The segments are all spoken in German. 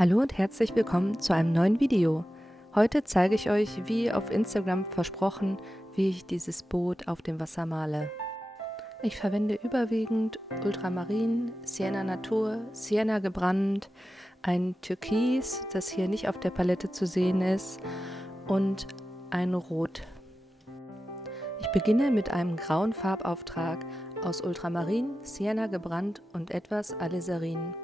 Hallo und herzlich willkommen zu einem neuen Video. Heute zeige ich euch, wie auf Instagram versprochen, wie ich dieses Boot auf dem Wasser male. Ich verwende überwiegend Ultramarin, Sienna Natur, Sienna gebrannt, ein Türkis, das hier nicht auf der Palette zu sehen ist, und ein Rot. Ich beginne mit einem grauen Farbauftrag aus Ultramarin, Sienna gebrannt und etwas Alizarin.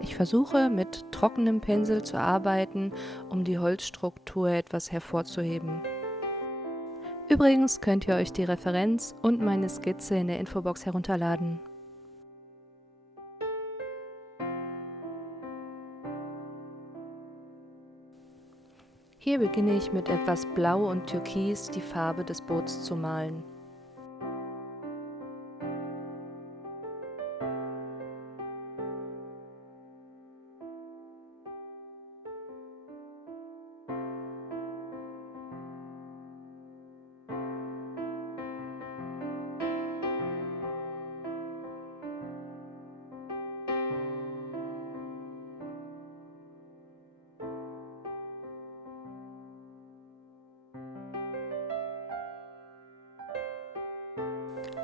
Ich versuche mit trockenem Pinsel zu arbeiten, um die Holzstruktur etwas hervorzuheben. Übrigens könnt ihr euch die Referenz und meine Skizze in der Infobox herunterladen. Hier beginne ich mit etwas Blau und Türkis die Farbe des Boots zu malen.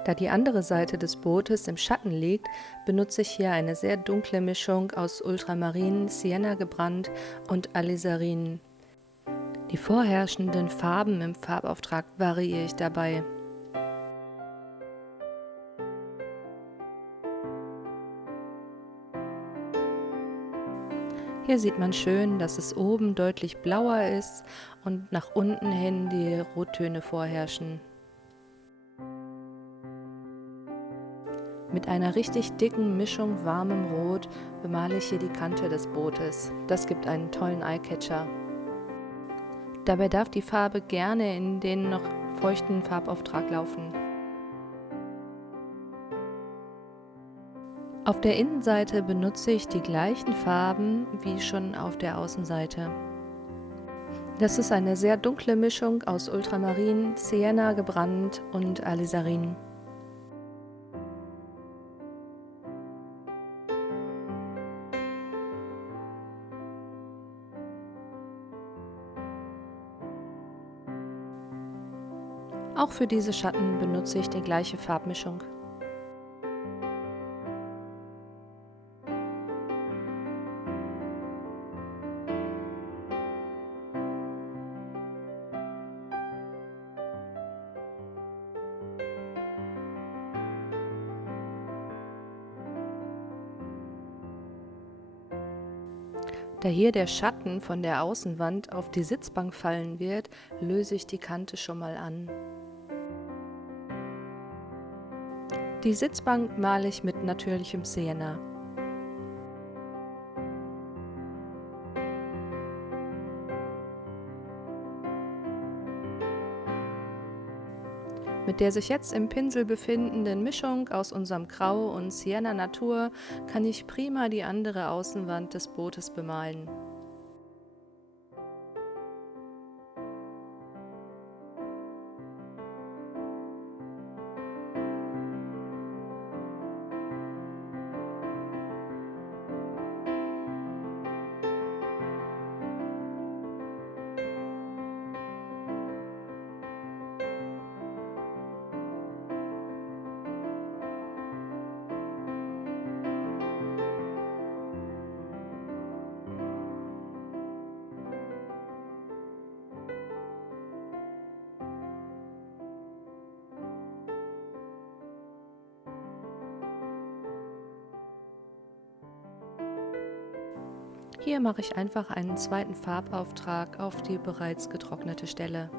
Da die andere Seite des Bootes im Schatten liegt, benutze ich hier eine sehr dunkle Mischung aus Ultramarin, Sienna gebrannt und Alizarin. Die vorherrschenden Farben im Farbauftrag variiere ich dabei. Hier sieht man schön, dass es oben deutlich blauer ist und nach unten hin die Rottöne vorherrschen. Mit einer richtig dicken Mischung warmem Rot bemale ich hier die Kante des Bootes. Das gibt einen tollen Eyecatcher. Dabei darf die Farbe gerne in den noch feuchten Farbauftrag laufen. Auf der Innenseite benutze ich die gleichen Farben wie schon auf der Außenseite. Das ist eine sehr dunkle Mischung aus Ultramarin, Sienna gebrannt und Alizarin. Auch für diese Schatten benutze ich die gleiche Farbmischung. Da hier der Schatten von der Außenwand auf die Sitzbank fallen wird, löse ich die Kante schon mal an. Die Sitzbank male ich mit natürlichem Sienna. Mit der sich jetzt im Pinsel befindenden Mischung aus unserem Grau und Sienna Natur kann ich prima die andere Außenwand des Bootes bemalen. Hier mache ich einfach einen zweiten Farbauftrag auf die bereits getrocknete Stelle.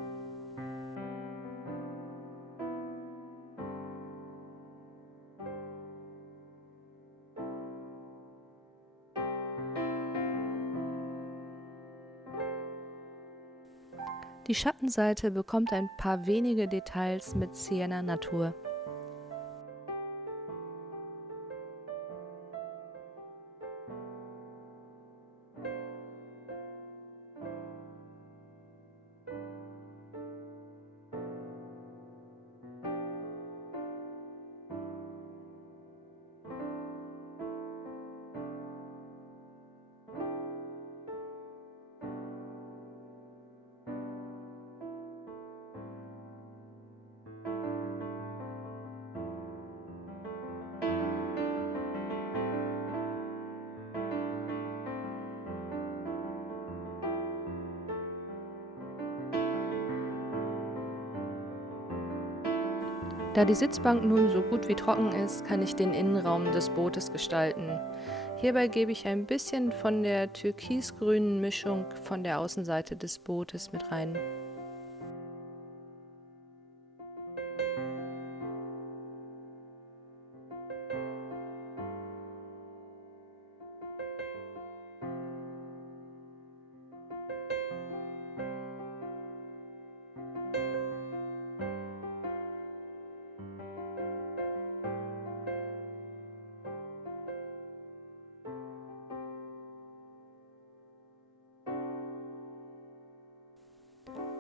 Die Schattenseite bekommt ein paar wenige Details mit Sienna Natur. Da die Sitzbank nun so gut wie trocken ist, kann ich den Innenraum des Bootes gestalten. Hierbei gebe ich ein bisschen von der türkisgrünen Mischung von der Außenseite des Bootes mit rein.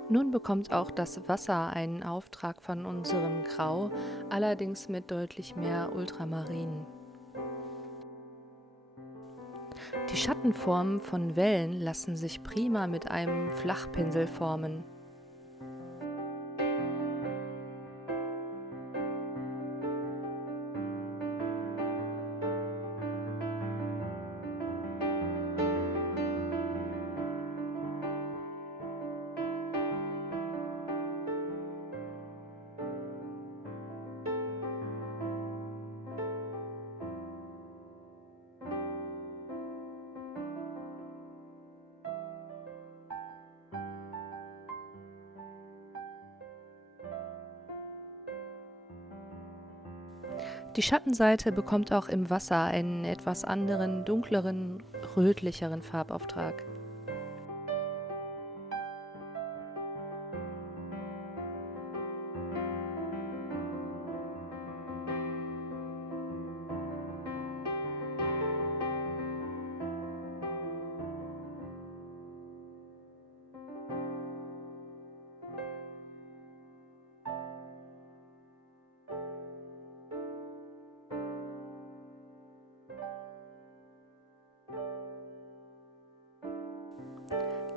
Nun bekommt auch das Wasser einen Auftrag von unserem Grau, allerdings mit deutlich mehr Ultramarin. Die Schattenformen von Wellen lassen sich prima mit einem Flachpinsel formen. Die Schattenseite bekommt auch im Wasser einen etwas anderen, dunkleren, rötlicheren Farbauftrag.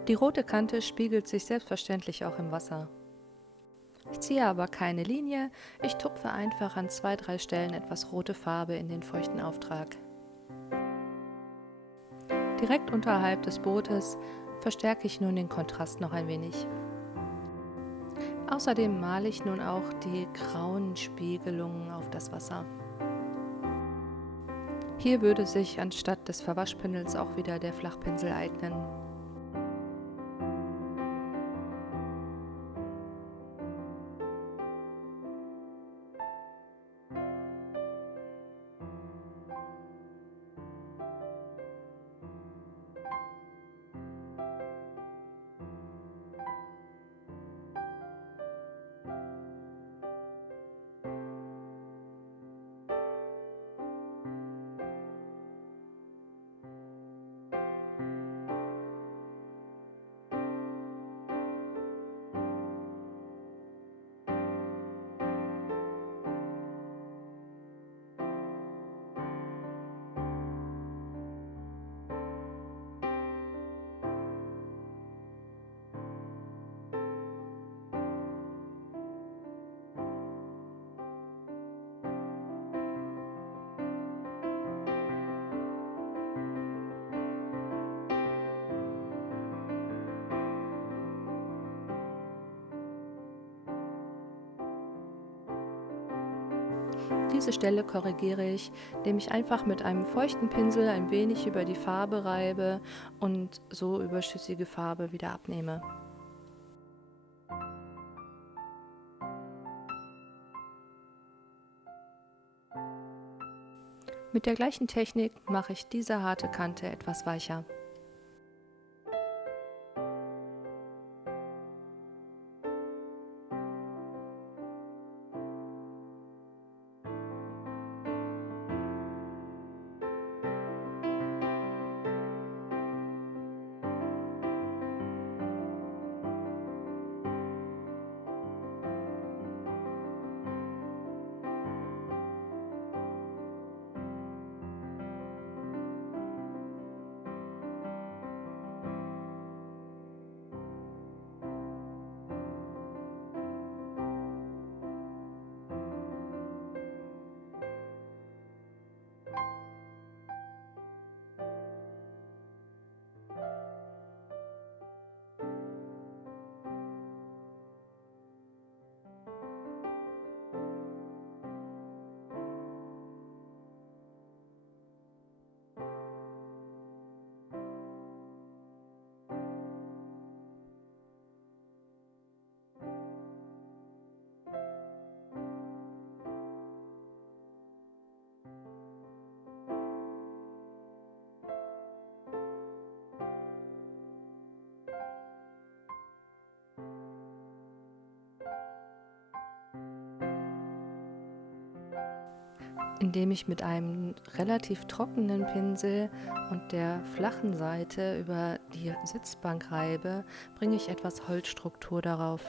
Die rote Kante spiegelt sich selbstverständlich auch im Wasser. Ich ziehe aber keine Linie, ich tupfe einfach an 2-3 Stellen etwas rote Farbe in den feuchten Auftrag. Direkt unterhalb des Bootes verstärke ich nun den Kontrast noch ein wenig. Außerdem male ich nun auch die grauen Spiegelungen auf das Wasser. Hier würde sich anstatt des Verwaschpinsels auch wieder der Flachpinsel eignen. Diese Stelle korrigiere ich, indem ich einfach mit einem feuchten Pinsel ein wenig über die Farbe reibe und so überschüssige Farbe wieder abnehme. Mit der gleichen Technik mache ich diese harte Kante etwas weicher. indem ich mit einem relativ trockenen Pinsel und der flachen Seite über die Sitzbank reibe, bringe ich etwas Holzstruktur darauf.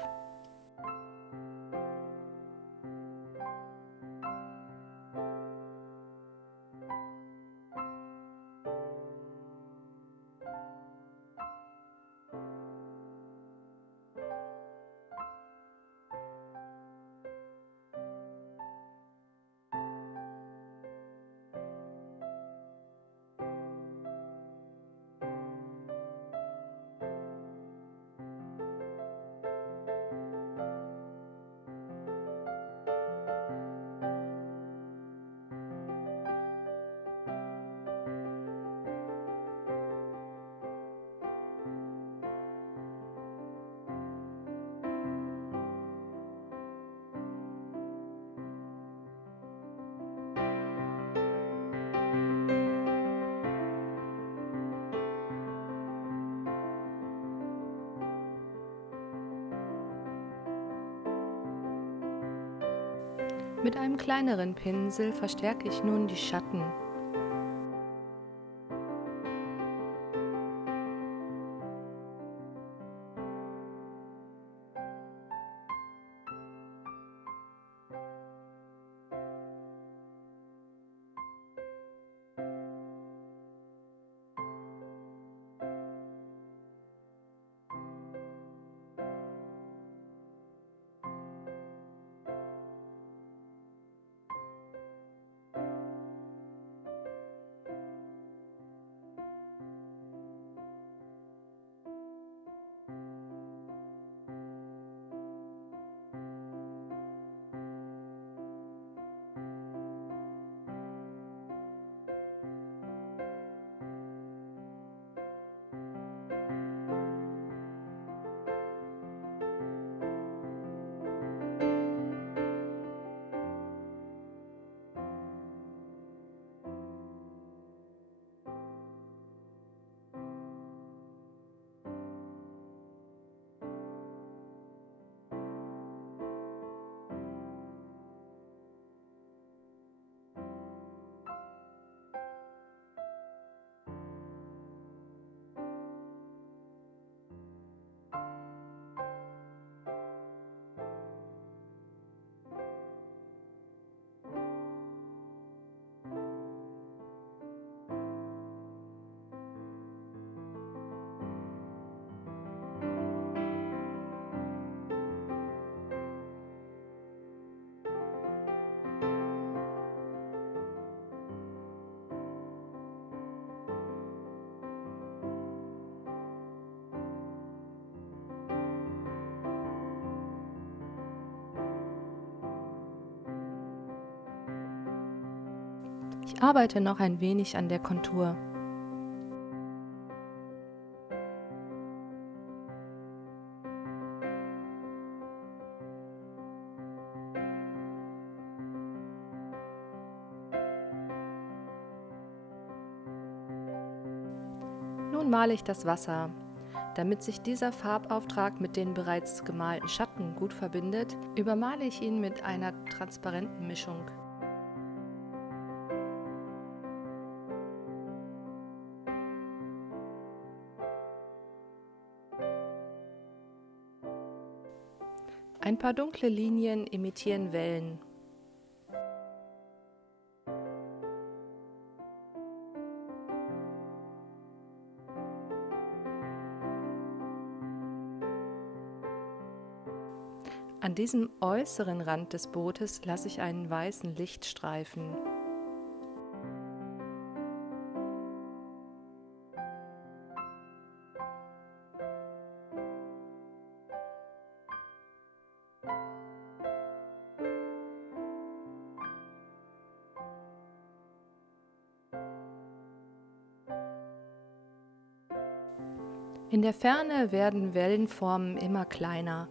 Mit einem kleineren Pinsel verstärke ich nun die Schatten. Ich arbeite noch ein wenig an der Kontur. Nun male ich das Wasser. Damit sich dieser Farbauftrag mit den bereits gemalten Schatten gut verbindet, übermale ich ihn mit einer transparenten Mischung. Ein paar dunkle Linien imitieren Wellen. An diesem äußeren Rand des Bootes lasse ich einen weißen Lichtstreifen. In der Ferne werden Wellenformen immer kleiner.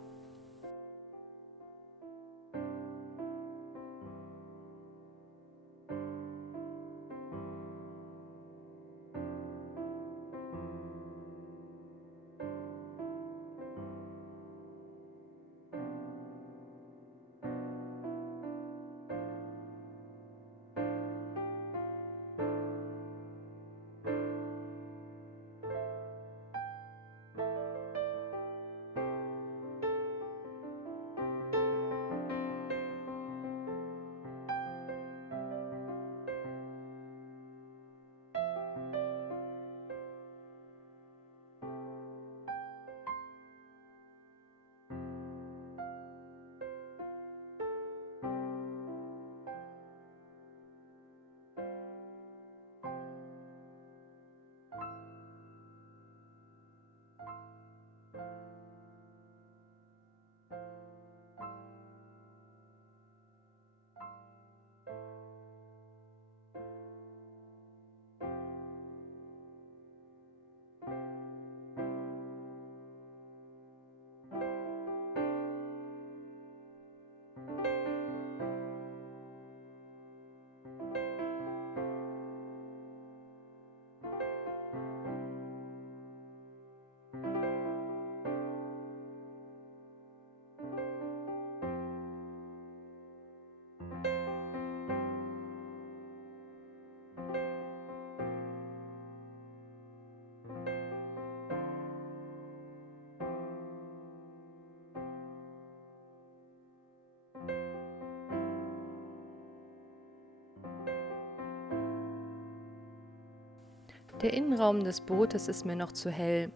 Der Innenraum des Bootes ist mir noch zu hell,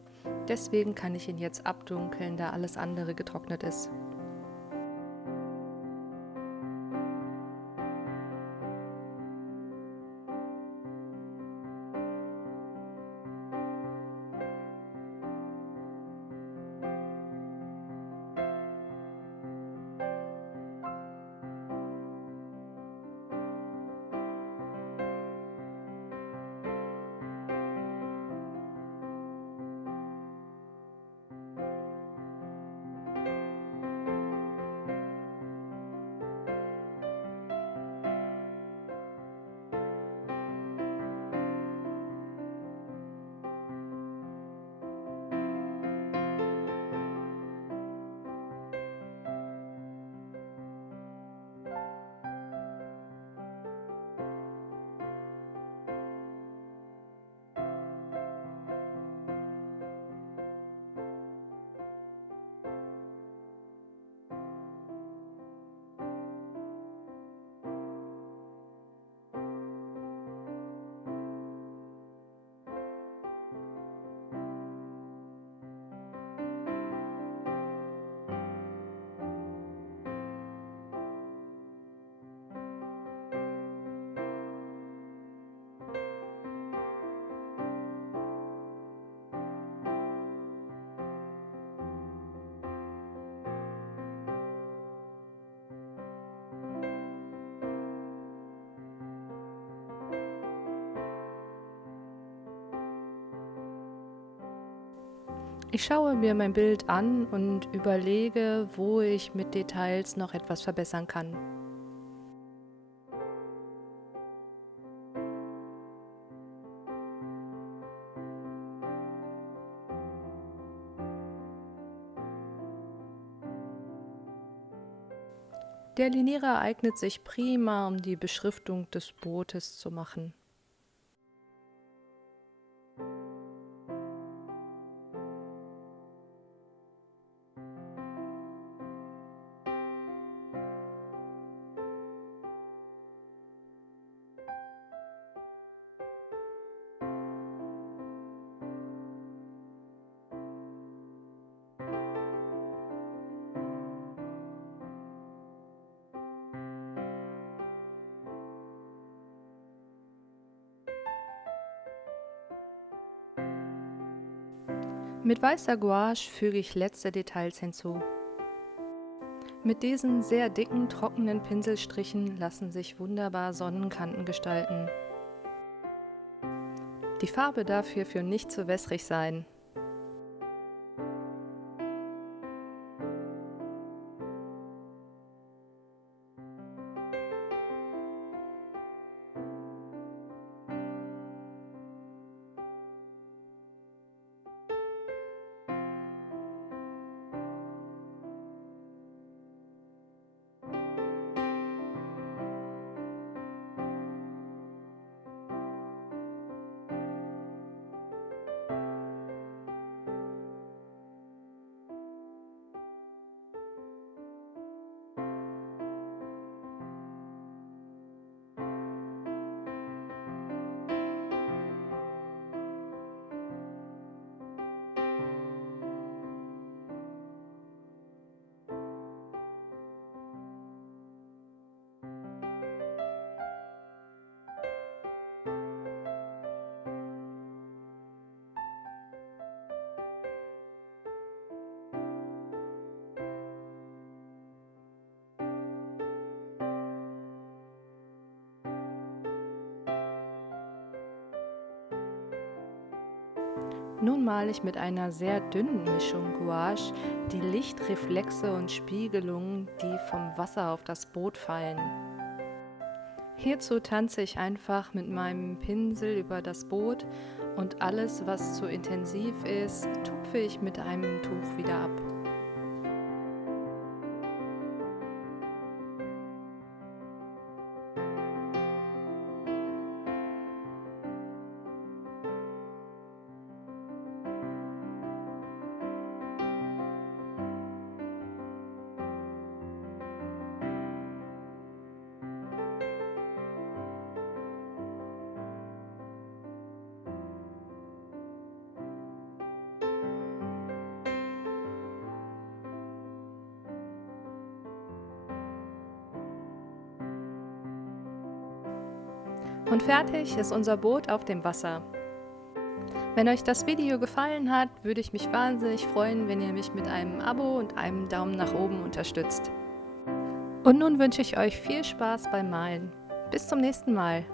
deswegen kann ich ihn jetzt abdunkeln, da alles andere getrocknet ist. Ich schaue mir mein Bild an und überlege, wo ich mit Details noch etwas verbessern kann. Der Linierer eignet sich prima, um die Beschriftung des Bootes zu machen. Mit weißer Gouache füge ich letzte Details hinzu. Mit diesen sehr dicken, trockenen Pinselstrichen lassen sich wunderbar Sonnenkanten gestalten. Die Farbe darf hierfür nicht zu wässrig sein. Nun male ich mit einer sehr dünnen Mischung Gouache die Lichtreflexe und Spiegelungen, die vom Wasser auf das Boot fallen. Hierzu tanze ich einfach mit meinem Pinsel über das Boot und alles, was zu intensiv ist, tupfe ich mit einem Tuch wieder ab. Und fertig ist unser Boot auf dem Wasser. Wenn euch das Video gefallen hat, würde ich mich wahnsinnig freuen, wenn ihr mich mit einem Abo und einem Daumen nach oben unterstützt. Und nun wünsche ich euch viel Spaß beim Malen. Bis zum nächsten Mal.